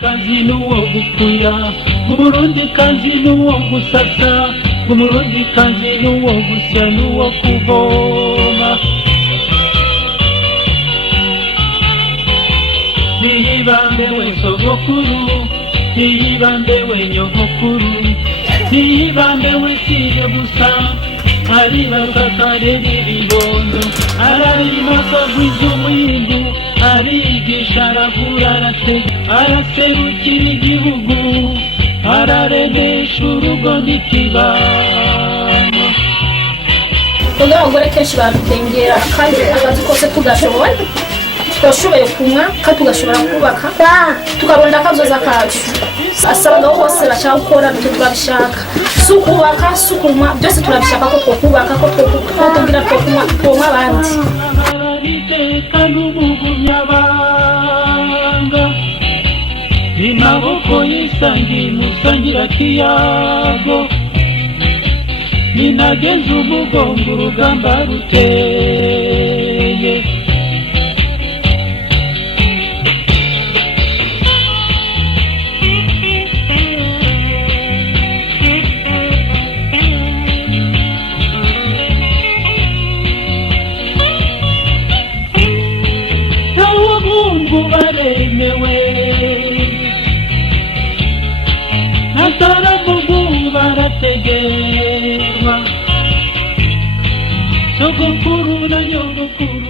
kazi nuwo gukuya umurundi kazi nuwo gusasa umurundi kazi nuwo gusya nuwo kuvoma niyibambewe sogokuru niyibambewe nyogokuru niyibambewe siye gusa aribaruka karera ibibondo ararima akagwiza umwimbu arigisha aravura araserukira igihugu araremesha urugo n'ikibano kugira abagore kenshi babitengera kandi akazi kose tugashoboye twashoboye kumwa kandi tugashobora kubaka tukabona akazoza kacu asabwa bose bashaka gukora bityo turabishaka sukubaka sukuma byose turabishaka ko twokubaka ko twokugira twokuma abandi imaboko yisangi musangira kiyago ninageze umugongo urugamba ruteye baremewe nataravugu barategerwa sogokuru na nyogokuru